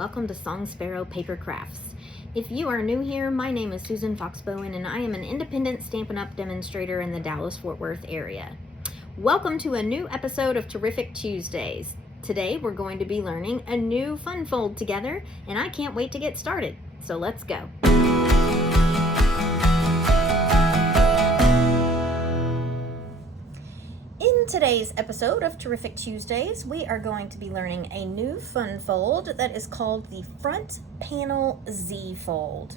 welcome to Song Sparrow Paper Crafts. If you are new here, my name is Susan Fox Bowen and I am an independent Stampin' Up! Demonstrator in the Dallas-Fort Worth area. Welcome to a new episode of Terrific Tuesdays. Today we're going to be learning a new fun fold together and I can't wait to get started. So let's go. In today's episode of Terrific Tuesdays, we are going to be learning a new fun fold that is called the Front Panel Z Fold.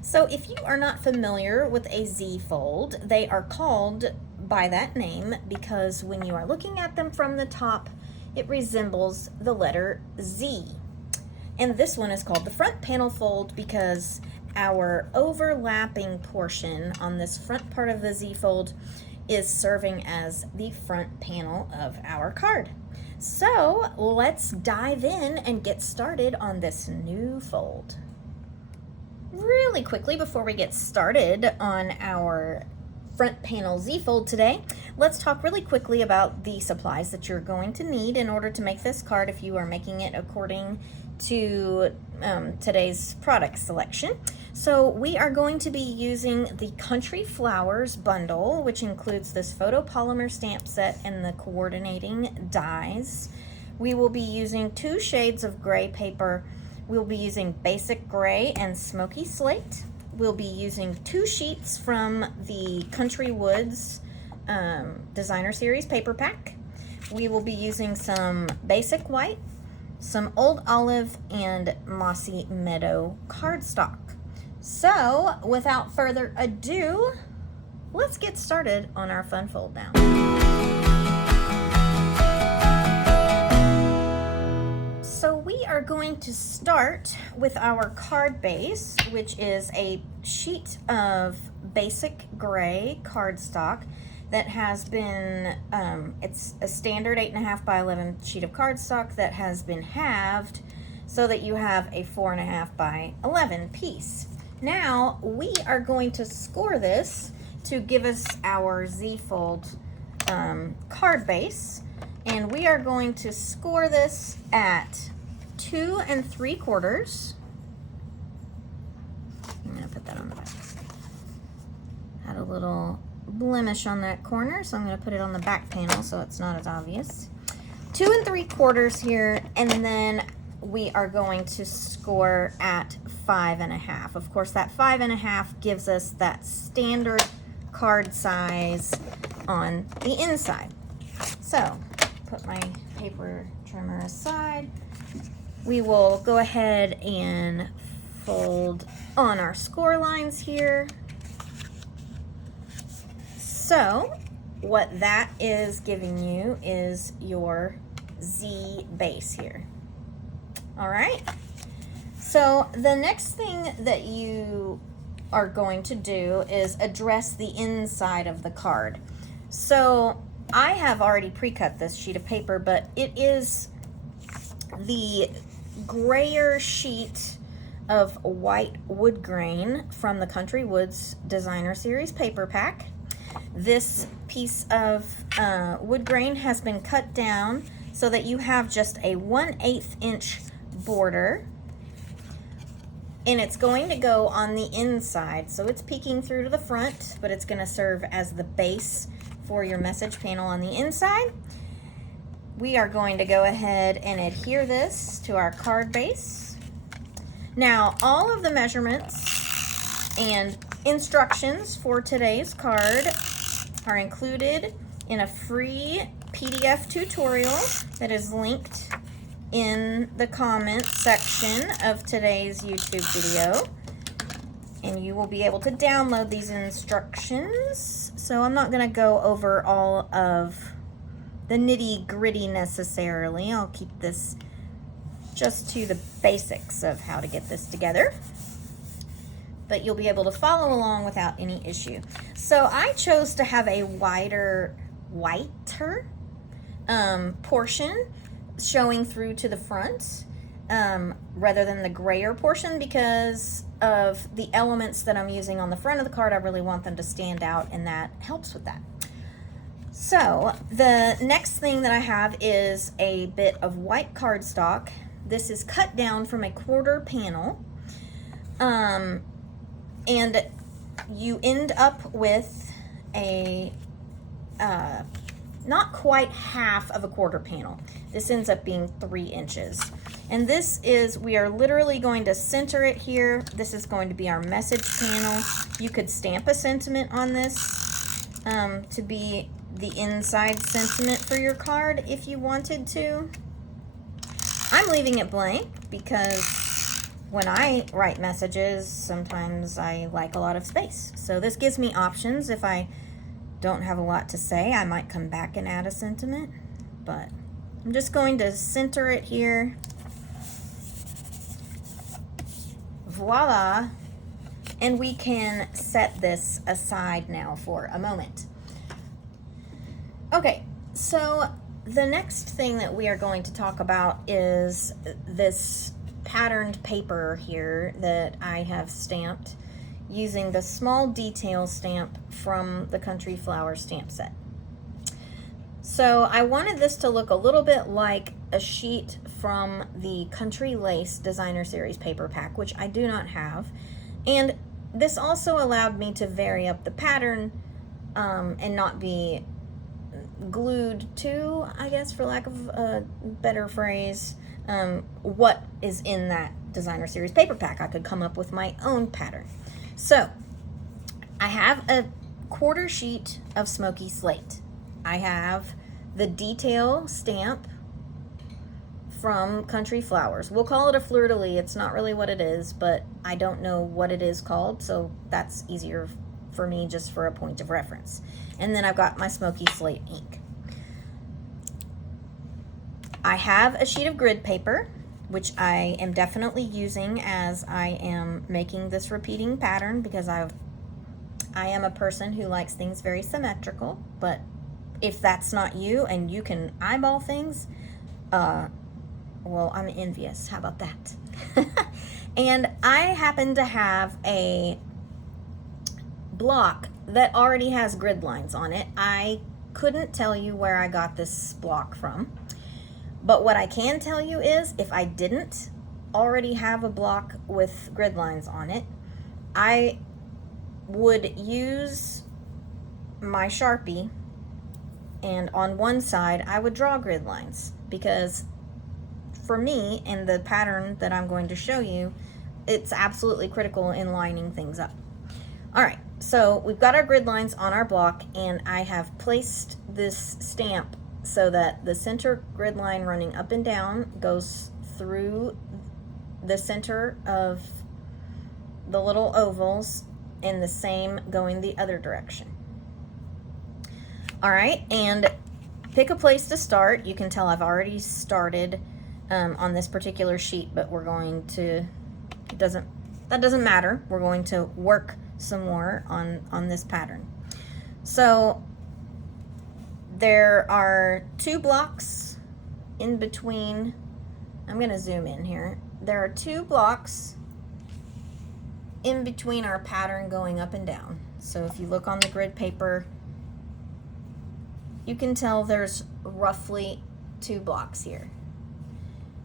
So if you are not familiar with a Z fold, they are called by that name because when you are looking at them from the top, it resembles the letter Z. And this one is called the Front Panel Fold because our overlapping portion on this front part of the Z fold is serving as the front panel of our card. So let's dive in and get started on this new fold. Really quickly, before we get started on our front panel Z fold today, let's talk really quickly about the supplies that you're going to need in order to make this card if you are making it according to today's product selection. So we are going to be using the Country Flowers bundle, which includes this photopolymer stamp set and the coordinating dies. We will be using 2 shades of gray paper. We'll be using Basic Gray and Smoky Slate. We'll be using 2 sheets from the Country Woods Designer Series paper pack. We will be using some Basic White, some Old Olive, and Mossy Meadow cardstock. So, without further ado, let's get started on our fun fold now. So we are going to start with our card base, which is a sheet of Basic Gray cardstock that has been, it's a standard 8.5 by 11 sheet of cardstock that has been halved so that you have a 4.5 by 11 piece. Now we are going to score this to give us our Z fold card base, and we are going to score this at 2 3/4. I'm going to put that on the back. Had a little blemish on that corner, so I'm going to put it on the back panel so it's not as obvious. 2 3/4 here, and then we are going to score at 5.5. Of course, that 5.5 gives us that standard card size on the inside. So, put my paper trimmer aside. We will go ahead and fold on our score lines here. So, what that is giving you is your Z base here. All right. So the next thing that you are going to do is address the inside of the card. So I have already pre-cut this sheet of paper, but it is the grayer sheet of white wood grain from the Country Woods Designer Series paper pack. This piece of wood grain has been cut down so that you have just a 1/8 inch border, and it's going to go on the inside, so it's peeking through to the front, but it's going to serve as the base for your message panel on the inside. We are going to go ahead and adhere this to our card base. Now, all of the measurements and instructions for today's card are included in a free PDF tutorial that is linked in the comments section of today's YouTube video, and you will be able to download these instructions. So I'm not going to go over all of the nitty-gritty necessarily. I'll keep this just to the basics of how to get this together, but you'll be able to follow along without any issue. So I chose to have a whiter portion showing through to the front rather than the grayer portion because of the elements that I'm using on the front of the card. I really want them to stand out, and that helps with that. So the next thing that I have is a bit of white cardstock this is cut down from a quarter panel. And you end up with a not quite half of a quarter panel. This ends up being 3 inches. And this is, we are literally going to center it here. This is going to be our message panel. You could stamp a sentiment on this to be the inside sentiment for your card if you wanted to. I'm leaving it blank because when I write messages, sometimes I like a lot of space. So this gives me options. If I don't have a lot to say, I might come back and add a sentiment, but I'm just going to center it here. Voila. And we can set this aside now for a moment. Okay, so the next thing that we are going to talk about is this patterned paper here that I have stamped using the small detail stamp from the Country Flower stamp set. So I wanted this to look a little bit like a sheet from the Country Lace Designer Series paper pack, which I do not have. And this also allowed me to vary up the pattern and not be glued to, I guess for lack of a better phrase, what is in that Designer Series paper pack. I could come up with my own pattern. So I have a quarter sheet of Smoky Slate. I have the detail stamp from Country Flowers. We'll call it a fleur-de-lis. It's not really what it is, but I don't know what it is called, so that's easier for me just for a point of reference. And then I've got my Smoky Slate ink. I have a sheet of grid paper, which I am definitely using as I am making this repeating pattern because I am a person who likes things very symmetrical, but if that's not you and you can eyeball things, well, I'm envious. How about that? And I happen to have a block that already has grid lines on it. I couldn't tell you where I got this block from, but what I can tell you is if I didn't already have a block with grid lines on it, I would use my Sharpie, and on one side I would draw grid lines, because for me and the pattern that I'm going to show you, it's absolutely critical in lining things up. All right, so we've got our grid lines on our block, and I have placed this stamp so that the center grid line running up and down goes through the center of the little ovals, and the same going the other direction. All right, and pick a place to start. You can tell I've already started on this particular sheet, but we're going to, that doesn't matter. We're going to work some more on this pattern. So there are 2 blocks in between. I'm going to zoom in here. There are 2 blocks in between our pattern going up and down. So if you look on the grid paper, you can tell there's roughly 2 blocks here.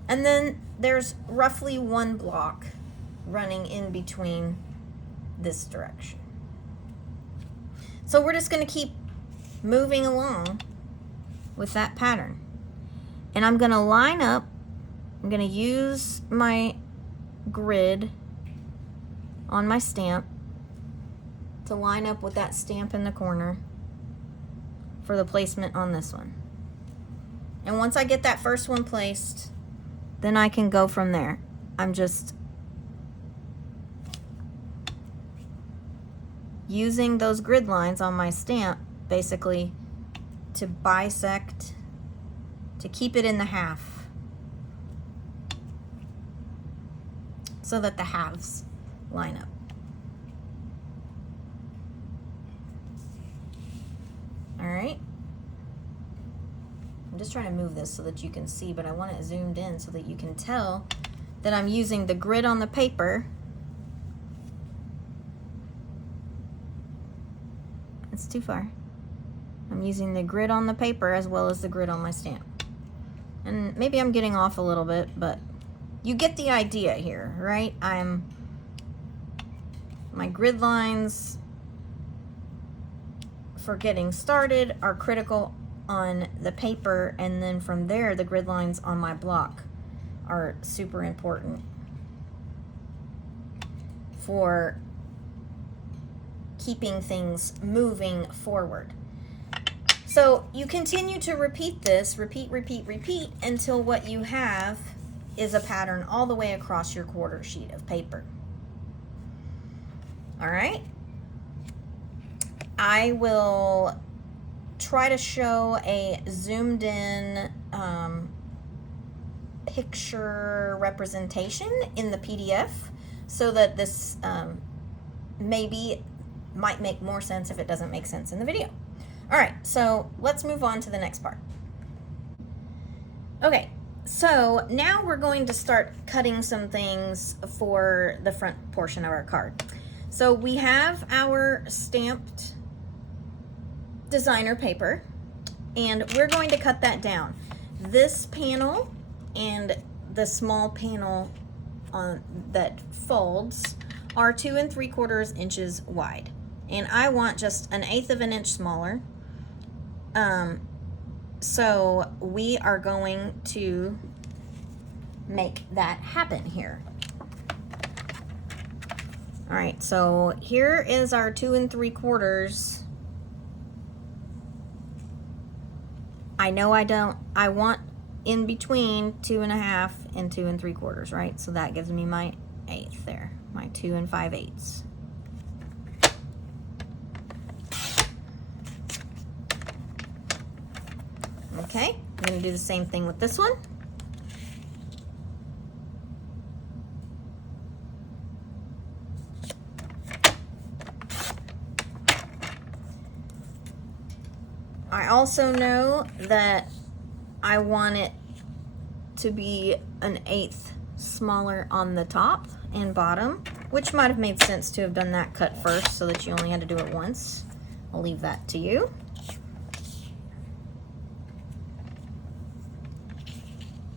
And then there's roughly 1 block running in between this direction. So we're just going to keep moving along with that pattern. And I'm going to line up, I'm going to use my grid on my stamp to line up with that stamp in the corner for the placement on this one. And once I get that first one placed, then I can go from there. I'm just using those grid lines on my stamp basically to bisect, to keep it in the half so that the halves line up. All right. I'm just trying to move this so that you can see, but I want it zoomed in so that you can tell that I'm using the grid on the paper. It's too far. I'm using the grid on the paper as well as the grid on my stamp. And maybe I'm getting off a little bit, but you get the idea here, right? My grid lines for getting started are critical on the paper, and then from there the grid lines on my block are super important for keeping things moving forward. So you continue to repeat this, repeat until what you have is a pattern all the way across your quarter sheet of paper. All right. I will try to show a zoomed in picture representation in the PDF so that this maybe might make more sense if it doesn't make sense in the video. All right, so let's move on to the next part. Okay, so now we're going to start cutting some things for the front portion of our card. So we have our stamped designer paper, and we're going to cut that down. This panel and the small panel on that folds are 2 3/4 inches wide, and I want just 1/8 of an inch smaller. So we are going to make that happen here. All right, so here is our 2 3/4. I know I want in between 2 1/2 and 2 3/4, right? So that gives me my 1/8 there, my 2 5/8. Okay, I'm gonna do the same thing with this one. I also know that I want it to be 1/8 smaller on the top and bottom, which might have made sense to have done that cut first so that you only had to do it once. I'll leave that to you.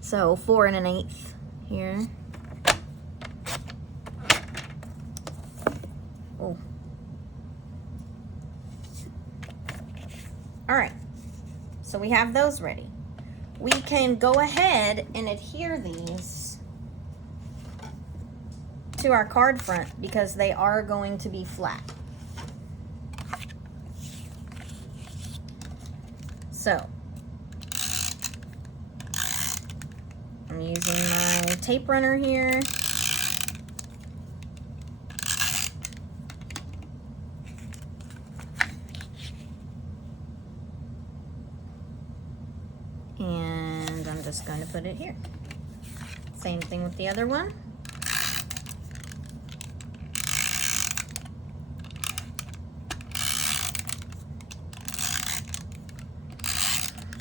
So 4 1/8 here. Oh. All right, so we have those ready. We can go ahead and adhere these to our card front because they are going to be flat. So I'm using my tape runner here. And I'm just going to put it here. Same thing with the other one.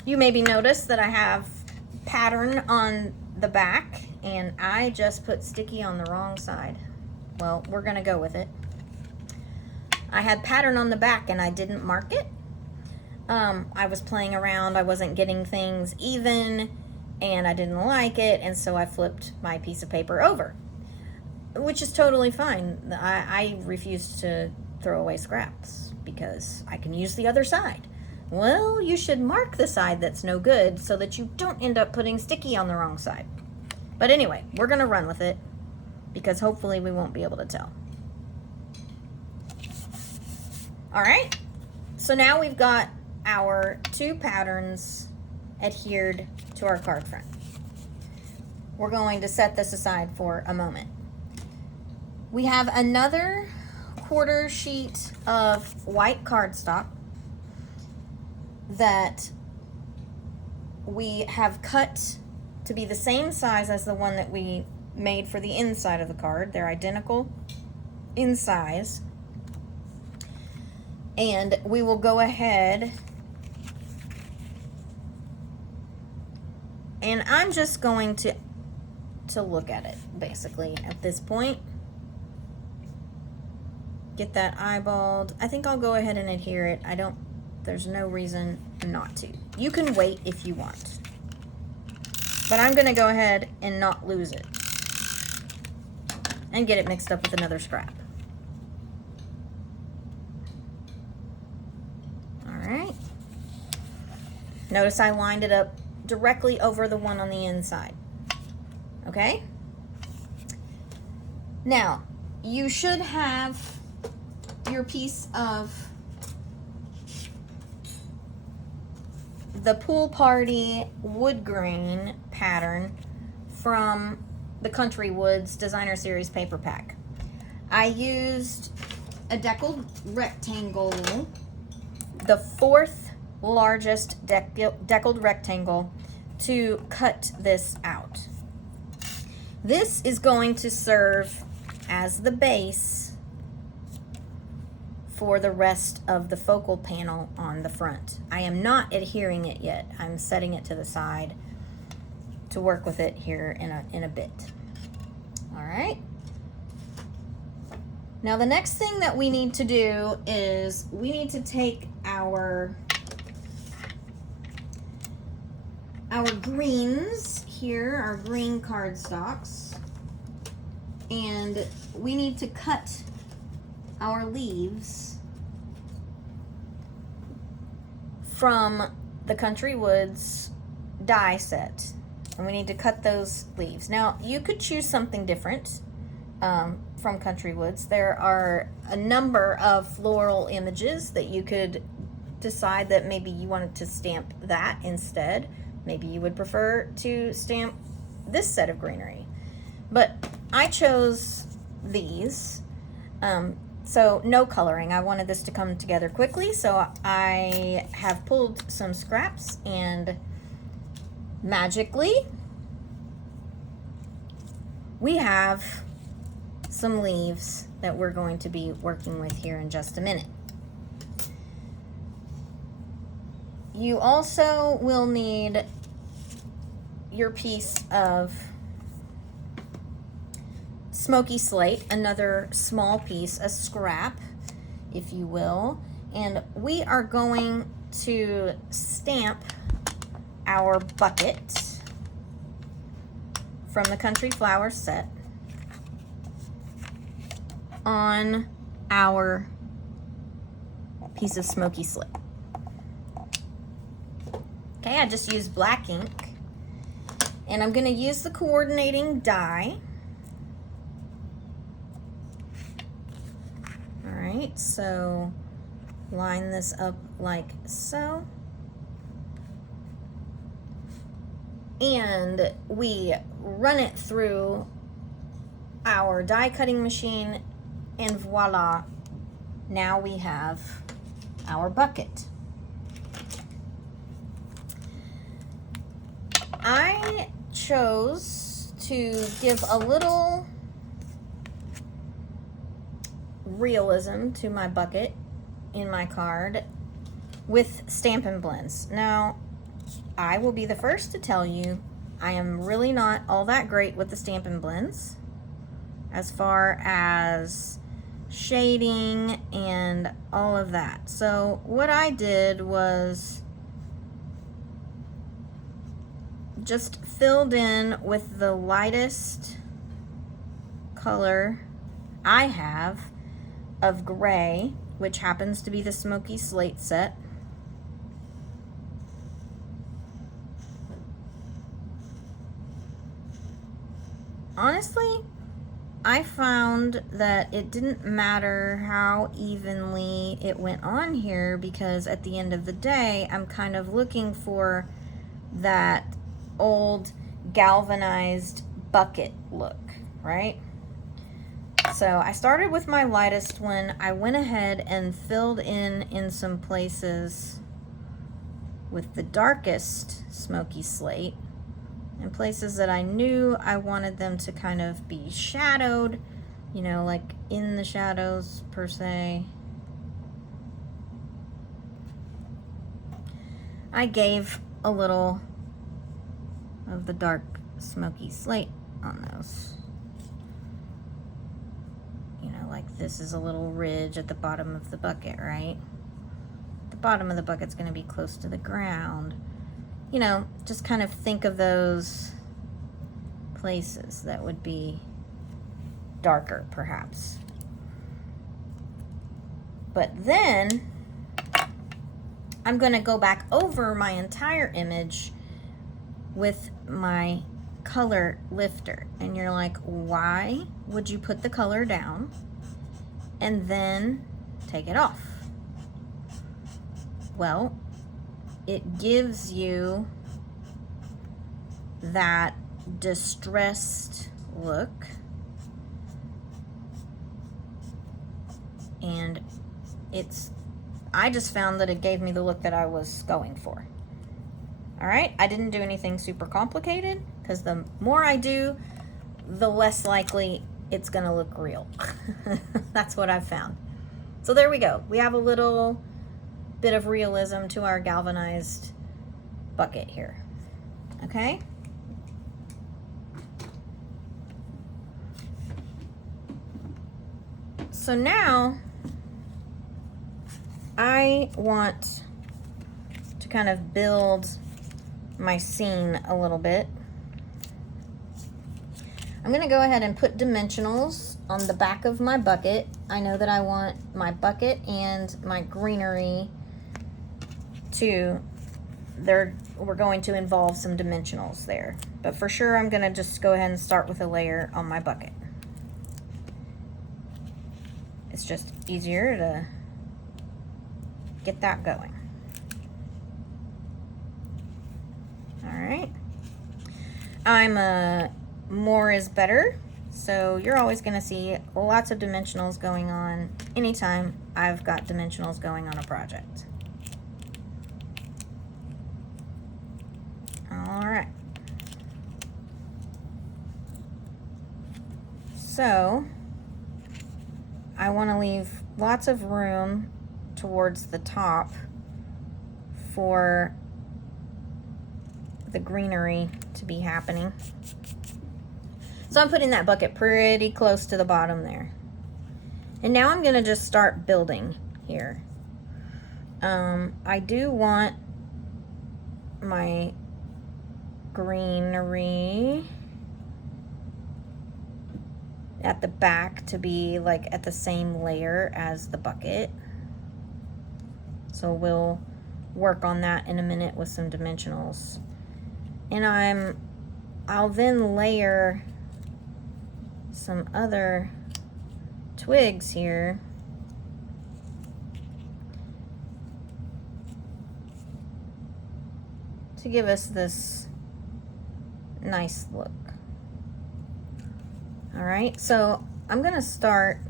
You maybe notice that I have pattern on the back and I just put sticky on the wrong side. Well, we're gonna go with it. I had pattern on the back and I didn't mark it. I was playing around, I wasn't getting things even, and I didn't like it, and so I flipped my piece of paper over, which is totally fine. I refuse to throw away scraps because I can use the other side. Well, you should mark the side that's no good so that you don't end up putting sticky on the wrong side. But anyway, we're gonna run with it because hopefully we won't be able to tell. All right, so now we've got our 2 patterns adhered to our card front. We're going to set this aside for a moment. We have another quarter sheet of white cardstock that we have cut to be the same size as the one that we made for the inside of the card. They're identical in size. And we will go ahead and I'm just going to look at it basically at this point. Get that eyeballed. I think I'll go ahead and adhere it. There's no reason not to. You can wait if you want, but I'm gonna go ahead and not lose it. and get it mixed up with another scrap. All right. Notice I lined it up directly over the one on the inside. Okay? Now, you should have your piece of the Pool Party wood grain pattern from the Country Woods Designer Series paper pack. I used a deckled rectangle, the fourth largest deckled rectangle, to cut this out. This is going to serve as the base for the rest of the focal panel on the front. I am not adhering it yet. I'm setting it to the side to work with it here in a bit. All right. Now the next thing that we need to do is we need to take our greens here, our green cardstocks, and we need to cut our leaves from the Country Woods die set, and we need to cut those leaves. Now you could choose something different from Country Woods. There are a number of floral images that you could decide that maybe you wanted to stamp that instead. Maybe you would prefer to stamp this set of greenery, but I chose these. So no coloring. I wanted this to come together quickly, so I have pulled some scraps, and magically we have some leaves that we're going to be working with here in just a minute. You also will need your piece of smoky slate, another small piece, a scrap, if you will, and we are going to stamp our bucket from the Country Flower set on our piece of smoky slate. Okay, I just used black ink, and I'm going to use the coordinating die. All right, so line this up like so. And we run it through our die cutting machine, and voila, now we have our bucket. I chose to give a little realism to my bucket in my card with Stampin' Blends. Now, I will be the first to tell you I am really not all that great with the Stampin' Blends as far as shading and all of that. So what I did was just filled in with the lightest color I have of gray, which happens to be the Smoky Slate set. Honestly, I found that it didn't matter how evenly it went on here, because at the end of the day, I'm kind of looking for that old galvanized bucket look, right? So I started with my lightest one. I went ahead and filled in some places with the darkest Smoky Slate, and places that I knew I wanted them to kind of be shadowed, you know, like in the shadows per se. I gave a little of the dark Smoky Slate on those. You know, like this is a little ridge at the bottom of the bucket, right? The bottom of the bucket's going to be close to the ground. You know, just kind of think of those places that would be darker perhaps. But then I'm going to go back over my entire image with my color lifter. And you're like, why would you put the color down and then take it off? Well, it gives you that distressed look, and I just found that it gave me the look that I was going for. All right, I didn't do anything super complicated, because the more I do, the less likely it's gonna look real. That's what I've found. So there we go. We have a little bit of realism to our galvanized bucket here. Okay. So now I want to kind of build my scene a little bit. I'm going to go ahead and put dimensionals on the back of my bucket. I know that I want my bucket and my greenery we're going to involve some dimensionals there. But for sure, I'm going to just go ahead and start with a layer on my bucket. It's just easier to get that going. All right. More is better. So you're always going to see lots of dimensionals going on anytime I've got dimensionals going on a project. All right. So I want to leave lots of room towards the top for the greenery to be happening. So I'm putting that bucket pretty close to the bottom there. And now I'm going to just start building here. I do want my greenery at the back to be like at the same layer as the bucket. So we'll work on that in a minute with some dimensionals. And I'll then layer some other twigs here to give us this nice look. All right, so I'm gonna start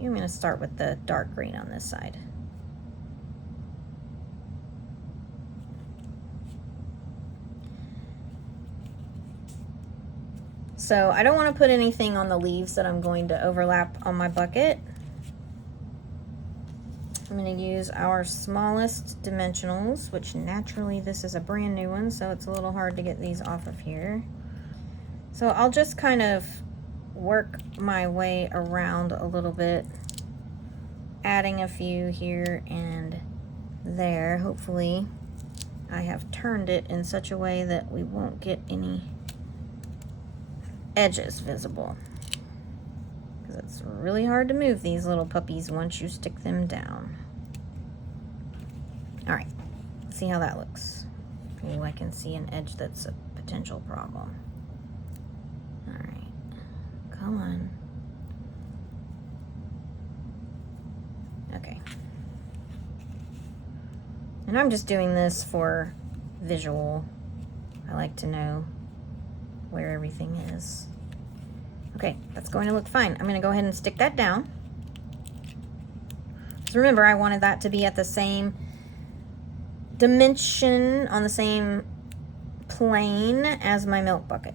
with the dark green on this side. So I don't want to put anything on the leaves that I'm going to overlap on my bucket. I'm going to use our smallest dimensionals, which naturally this is a brand new one, so it's a little hard to get these off of here. So I'll just kind of work my way around a little bit, adding a few here and there. Hopefully I have turned it in such a way that we won't get any edges visible, because it's really hard to move these little puppies once you stick them down. All right, let's see how that looks. Oh, I can see an edge that's a potential problem. All right, come on. Okay. And I'm just doing this for visual. I like to know where everything is. Okay, that's going to look fine. I'm going to go ahead and stick that down. So remember, I wanted that to be at the same dimension, on the same plane as my milk bucket.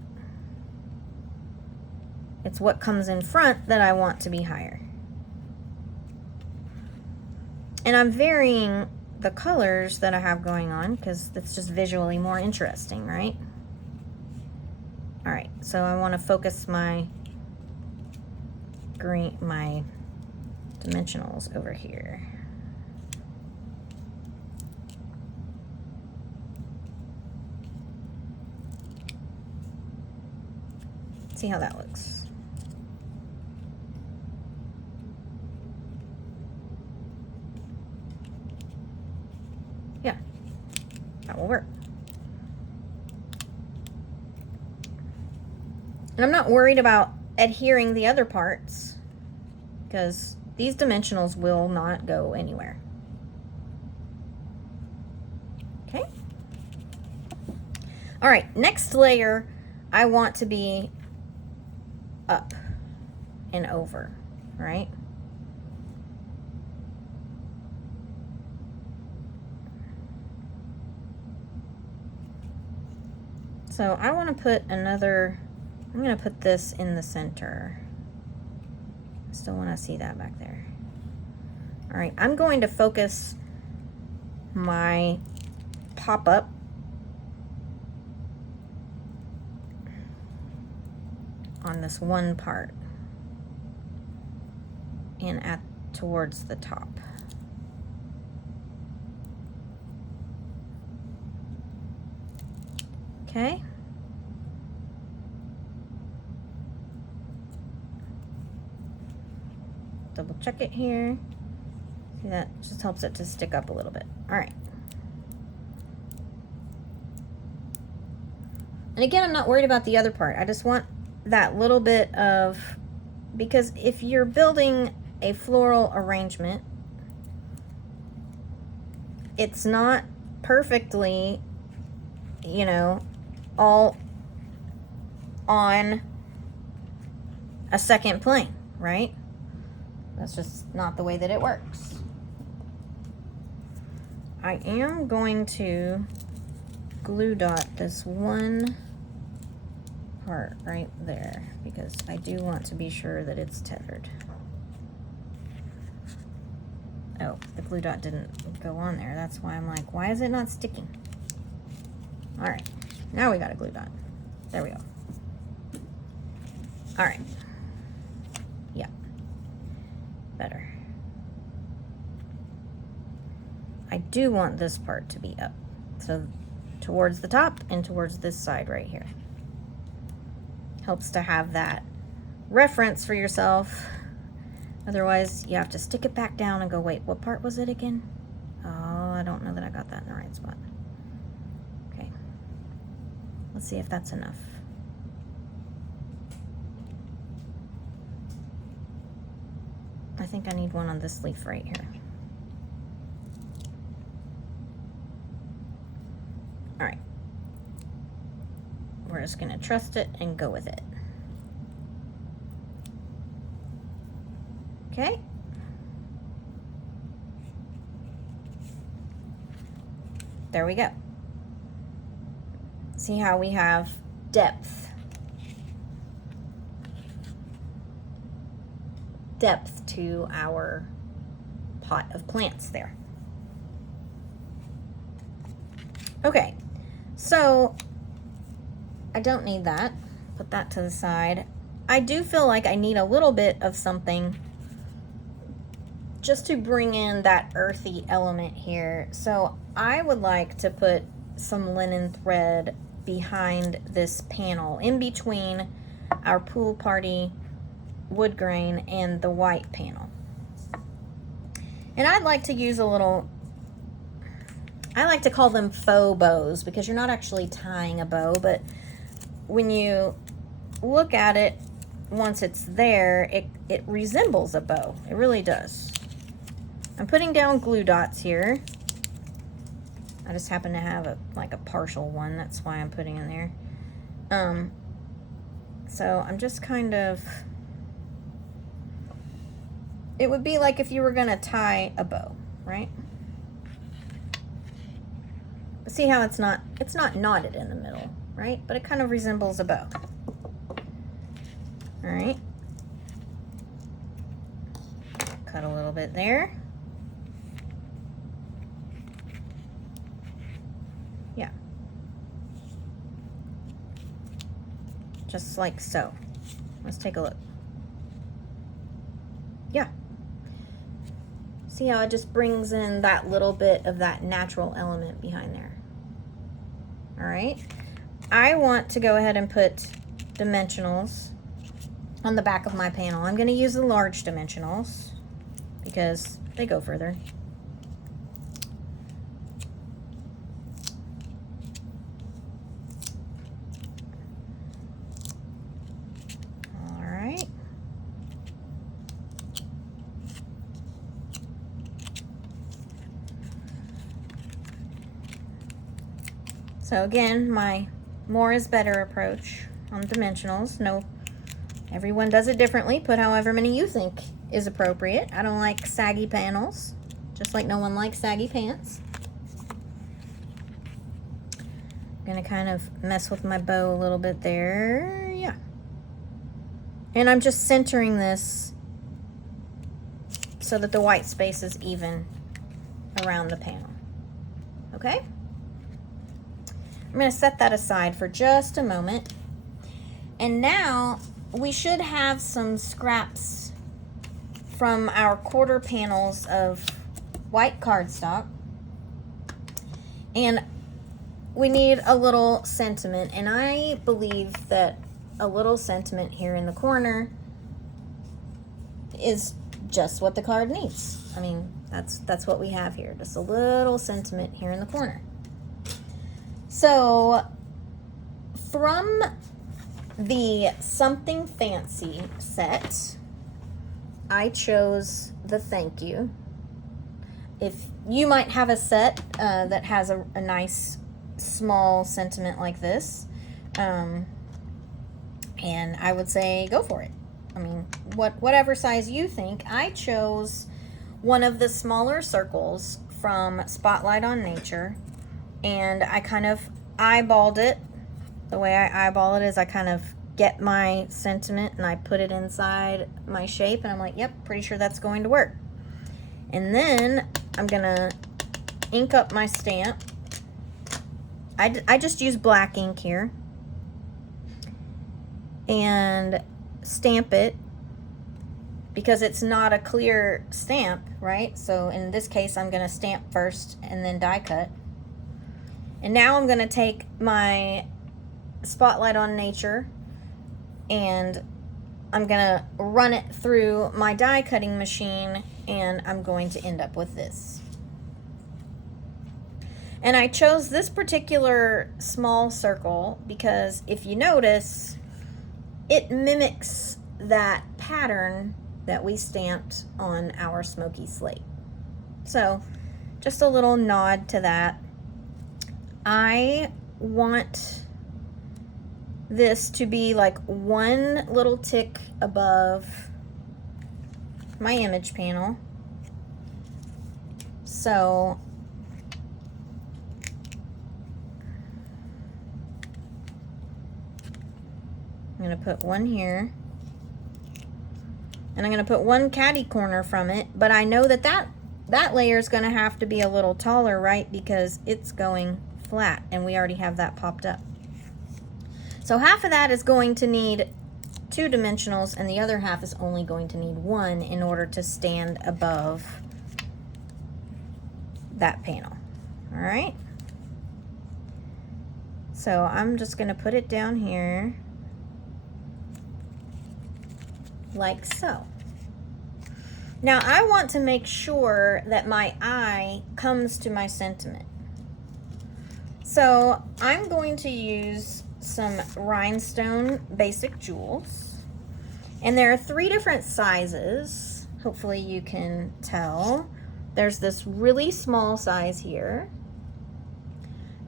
It's what comes in front that I want to be higher. And I'm varying the colors that I have going on because it's just visually more interesting, right? All right, so I want to focus my dimensionals over here. See how that looks. that will work. And I'm not worried about adhering the other parts because these dimensionals will not go anywhere. Okay. All right, next layer I want to be up and over, right? So I want to put another, I'm going to put this in the center. I still want to see that back there. All right, I'm going to focus my pop-up on this one part and towards the top. Okay. Double check it here. See, that just helps it to stick up a little bit. All right. And again, I'm not worried about the other part. I just want that little bit of, because if you're building a floral arrangement, it's not perfectly, you know, all on a second plane, right? That's just not the way that it works. I am going to glue dot this one part right there because I do want to be sure that it's tethered. Oh, the glue dot didn't go on there. That's why I'm like, why is it not sticking? All right, now we got a glue dot. There we go. All right. Yeah, better. I do want this part to be up. So towards the top and towards this side right here. Helps to have that reference for yourself. Otherwise, you have to stick it back down and go, wait, what part was it again? Oh, I don't know that I got that in the right spot. Okay. Let's see if that's enough. I think I need one on this leaf right here. All right. We're just gonna trust it and go with it. Okay. There we go. See how we have depth. Depth to our pot of plants there. Okay, so I don't need that. Put that to the side. I do feel like I need a little bit of something just to bring in that earthy element here. So I would like to put some linen thread behind this panel, in between our pool party wood grain and the white panel. And I'd like to use a little, I like to call them faux bows because you're not actually tying a bow, but when you look at it, once it's there, it resembles a bow. It really does. I'm putting down glue dots here. I just happen to have like a partial one. That's why I'm putting in there. So I'm just kind of, it would be like if you were gonna tie a bow, right? But see how it's not knotted in the middle, right? But it kind of resembles a bow. All right. Cut a little bit there. Yeah. Just like so. Let's take a look. Yeah. See how it just brings in that little bit of that natural element behind there. All right. I want to go ahead and put dimensionals on the back of my panel. I'm going to use the large dimensionals because they go further. So again, my more is better approach on dimensionals. No, everyone does it differently. Put however many you think is appropriate. I don't like saggy panels, just like no one likes saggy pants. I'm gonna kind of mess with my bow a little bit there. Yeah. And I'm just centering this so that the white space is even around the panel. Okay? I'm going to set that aside for just a moment. And now we should have some scraps from our quarter panels of white cardstock. And we need a little sentiment. And I believe that a little sentiment here in the corner is just what the card needs. I mean, that's what we have here. Just a little sentiment here in the corner. So from the Something Fancy set, I chose the Thank You. If you might have a set that has a nice small sentiment like this, and I would say go for it. I mean, whatever size you think. I chose one of the smaller circles from Spotlight on Nature, and I kind of eyeballed it. The way I eyeball it is I kind of get my sentiment and I put it inside my shape, and I'm like, yep, pretty sure that's going to work. And then I'm gonna ink up my stamp. I just use black ink here and stamp it because it's not a clear stamp, right? So in this case, I'm gonna stamp first and then die cut. And now I'm gonna take my Spotlight on Nature and I'm gonna run it through my die cutting machine, and I'm going to end up with this. And I chose this particular small circle because if you notice, it mimics that pattern that we stamped on our smoky slate. So just a little nod to that. I want this to be like one little tick above my image panel. So I'm going to put one here, and I'm going to put one catty corner from it, but I know that layer is going to have to be a little taller, right, because it's going flat, and we already have that popped up. So half of that is going to need 2 dimensionals, and the other half is only going to need 1 in order to stand above that panel. All right. So I'm just going to put it down here like so. Now I want to make sure that my eye comes to my sentiment. So I'm going to use some rhinestone basic jewels, and there are 3 different sizes. Hopefully you can tell. There's this really small size here.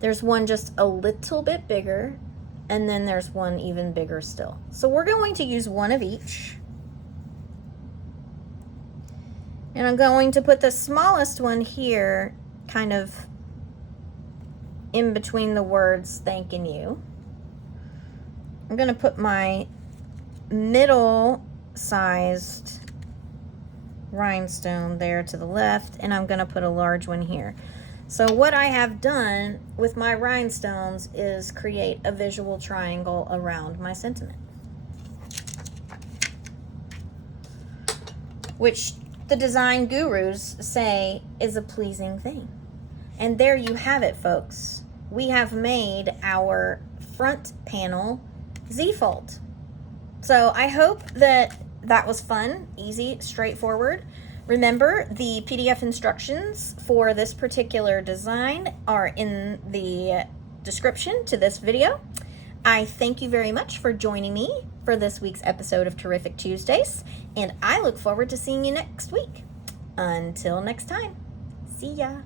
There's one just a little bit bigger, and then there's one even bigger still. So we're going to use one of each. And I'm going to put the smallest one here, kind of in between the words thanking you. I'm going to put my middle sized rhinestone there to the left, and I'm going to put a large one here. So what I have done with my rhinestones is create a visual triangle around my sentiment, which the design gurus say is a pleasing thing. And there you have it, folks. We have made our front panel Z-fold. So I hope that was fun, easy, straightforward. Remember, the PDF instructions for this particular design are in the description to this video. I thank you very much for joining me for this week's episode of Terrific Tuesdays, and I look forward to seeing you next week. Until next time, see ya.